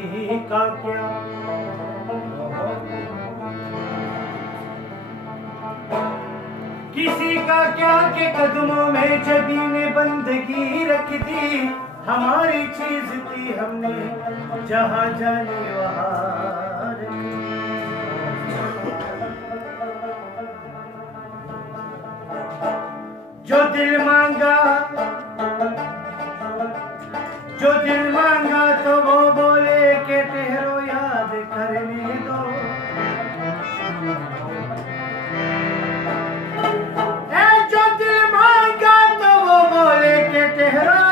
का क्या, किसी का क्या के कदमों में जबी ने बंदगी रख दी। हमारी चीज थी हमने जहां जाने वहां रखी। जो दिल मांगा तो वो बोले के ठहरो याद करने दो। जो दिल मांगा तो वो बोले के ठहरो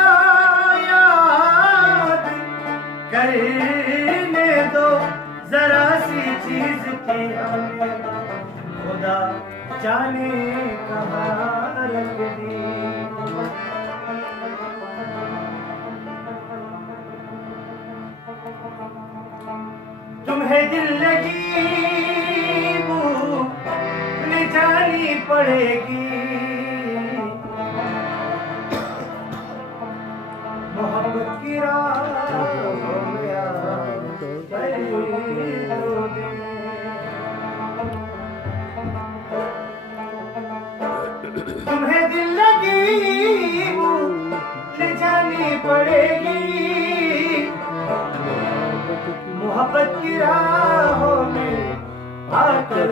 याद करने दो। जरा सी चीज थी हमने खुदा जाने कहाँ रख दी। तुम्हें दिल लगी भूल जानी पड़ेगी। मोहब्बत की राहों में तुम्हें दिल लगी भूल जानी पड़ेगी। मोहब्बत की राहों में आकर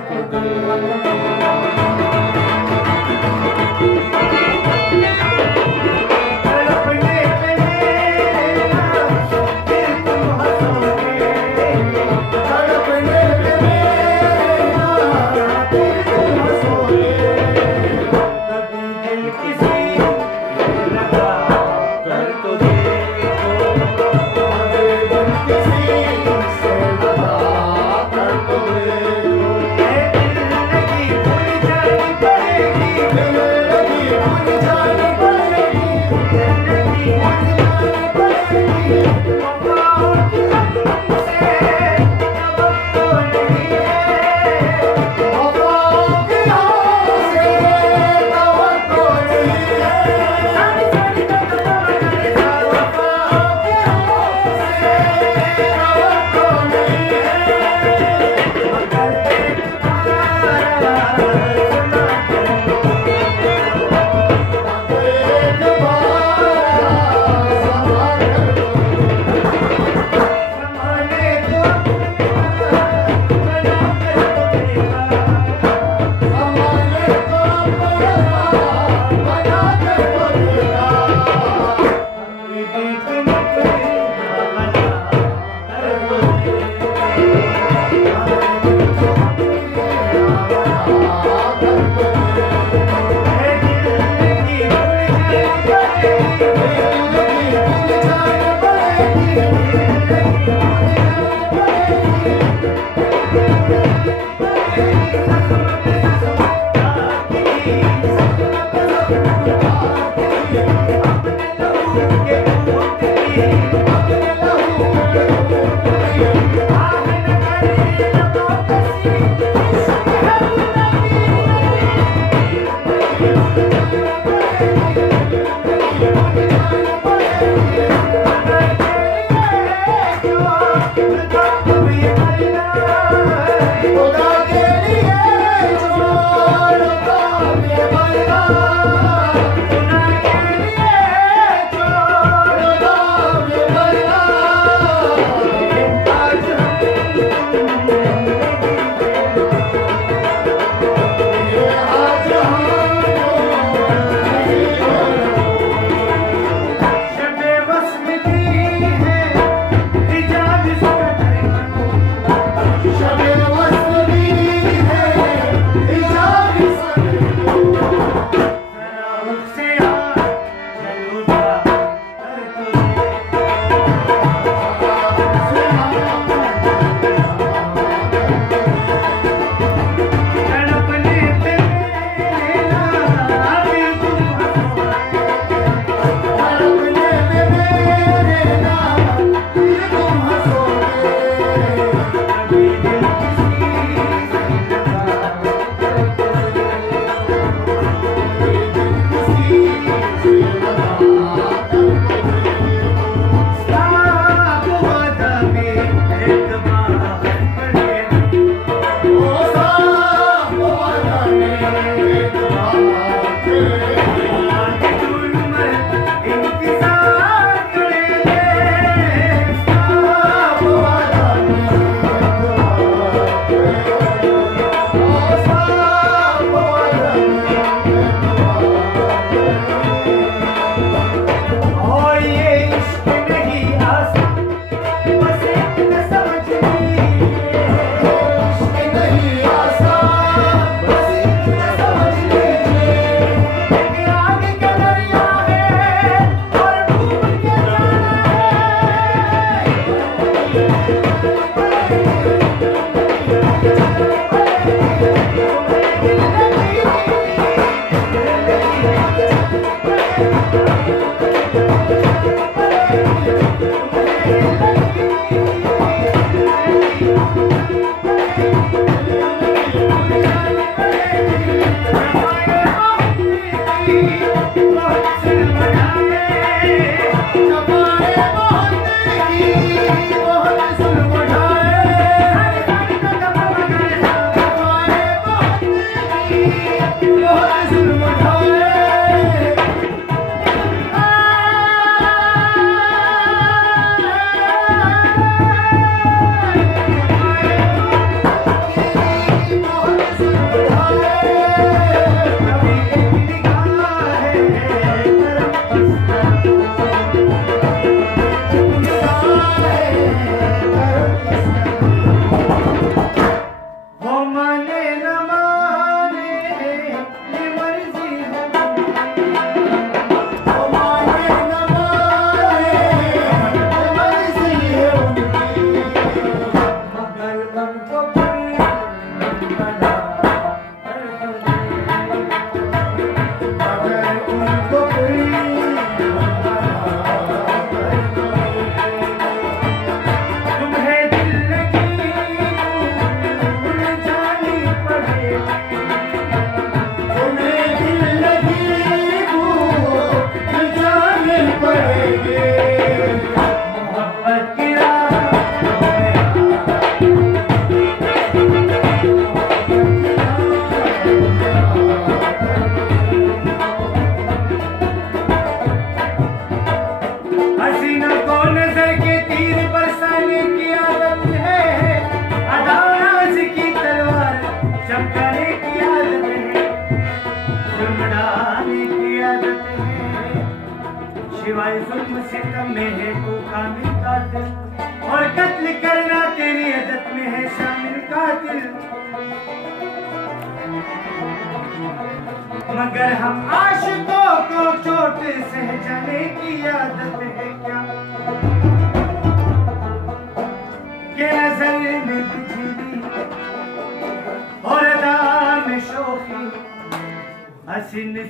सिवाय जुल्म सितम में है तू कामिल कातिल, और कत्ल करना तेरी अदत में है शामिल कातिल। मगर हम आशिकों को चोट सहजाने की आदत है क्या, के नजर में बिजली और अदा में शोखी हसीन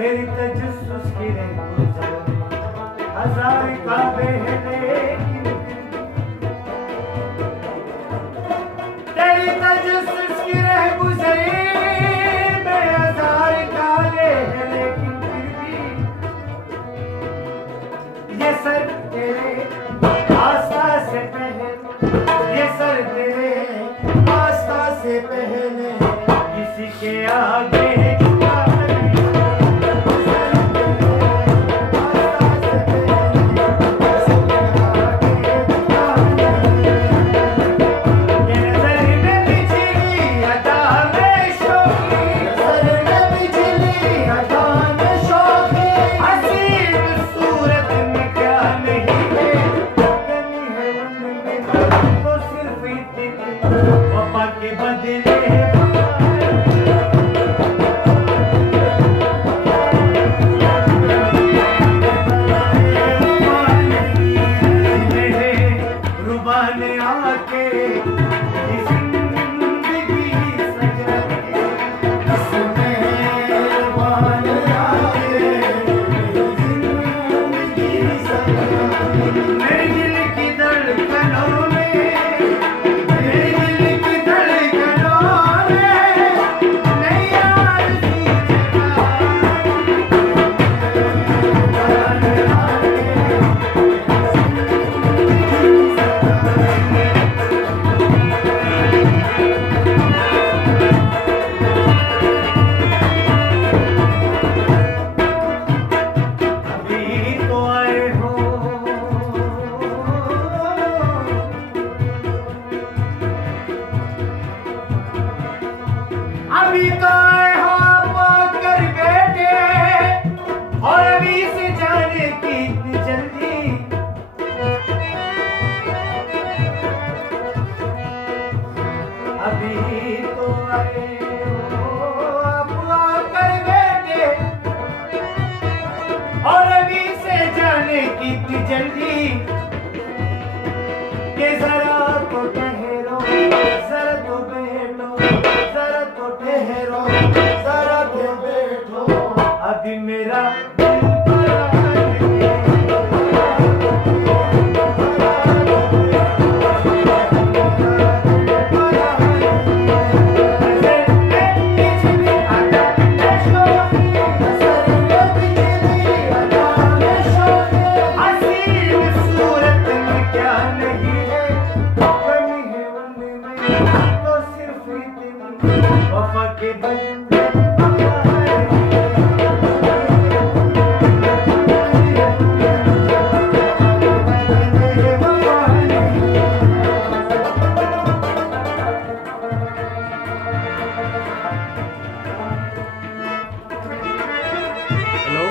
तेरी तजस्सुस की रहगुज़र हजार काबे हैं लेकिन तेरी तजस्सुस की रहगुज़री में हजार काबे हैं लेकिन फिर भी ये सर तेरे आस्था से पहले ये सर तेरे आस्था से पहले किसी के आगे झुका नहीं। सर तेरे आस्था से पहले किसी के आगे झुका नहीं। ये नज़र में बिजली अदा में शोखी नज़र में बिजली अदा में शोखी हसीन सूरत में क्या नहीं है कमी है उनमें तो सिर्फ इतनी वफा के बदले रुबान आके जिंदगी सजा के इसमें रुबान आके जिंदगी सजा मेरे दिल की धड़कनों में मेरे दिल की धड़कनों में नई आरज़ू अभी तो आए हो अभी तो आए हो आप आकर बैठे और अभी से जाने की इतनी जल्दी अभी तो आए हो आप आकर बैठे और अभी से जाने की इतनी जल्दी कि जरा तो ठहरो जरा तो बैठो जरा तो ठहरो जरा तो बैठो अभी मेरा दिल भरा नहीं। वफा के बंदे hello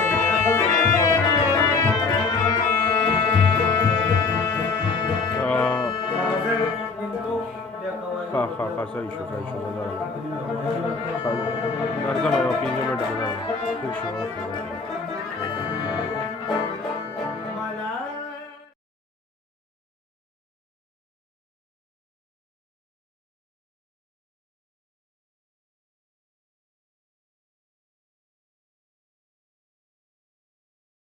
Casa hizo, da. Guarda, ma ho finito per